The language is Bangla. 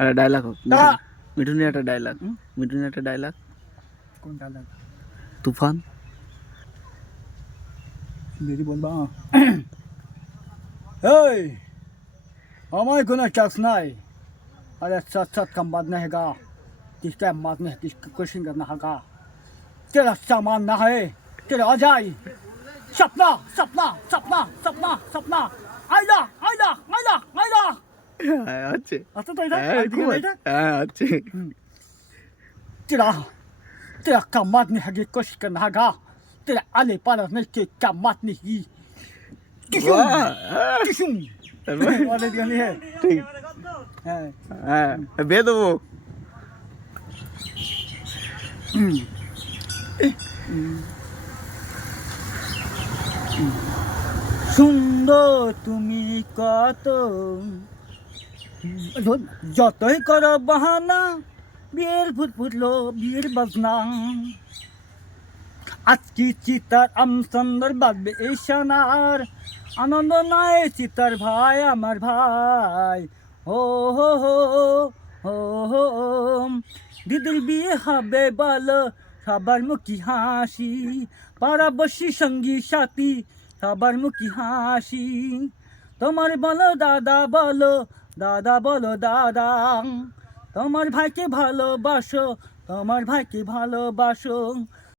একটা ডায়লগ হোক টাকা। মিঠুনের একটা ডায়লগ মিঠুনের একটা ডায়লগ কোন ডায়লগ? তুফান मेरी बोल बा এই আমার কোনো চান্স নাই अरे सच सच का मारना हैगा किसका मारने है किसको क्वेश्चन करना हैगा तेरा सामान ना है तेरा आ जाए सपना सपना सपना सपना सपना आइला आइला आइला आइला হ্যাঁ আছে अच्छा तो इधर হ্যাঁ খুব আছে। হ্যাঁ আছে तेरा तेरा का मारने है क्वेश्चन करना हैगा तेरा आले पाला नहीं के क्या मारने ही टिशुम বাহ, टिशुम তারপর? वाले दिया है ঠিক হ্যাঁ হ্যাঁ বে দেবো সুন্দর তুমি কত যতই করো বাহানা বিয়ের ভূত ফুটলো বিয়ের বাজনা আজকে চিতার আমসন্দর বাজবে এই সোনার আনন্দ নাই চিতার ভাই আমার ভাই ও হো হো হো হো দিদির বিয়ে হবে বলো সবার মুখী হাসি পাড়াবসী সঙ্গী সাথী সবার মুখী হাসি তোমার বলো দাদা বলো দাদা বলো দাদা তোমার ভাইকে ভালোবাসো তোমার ভাইকে ভালোবাসো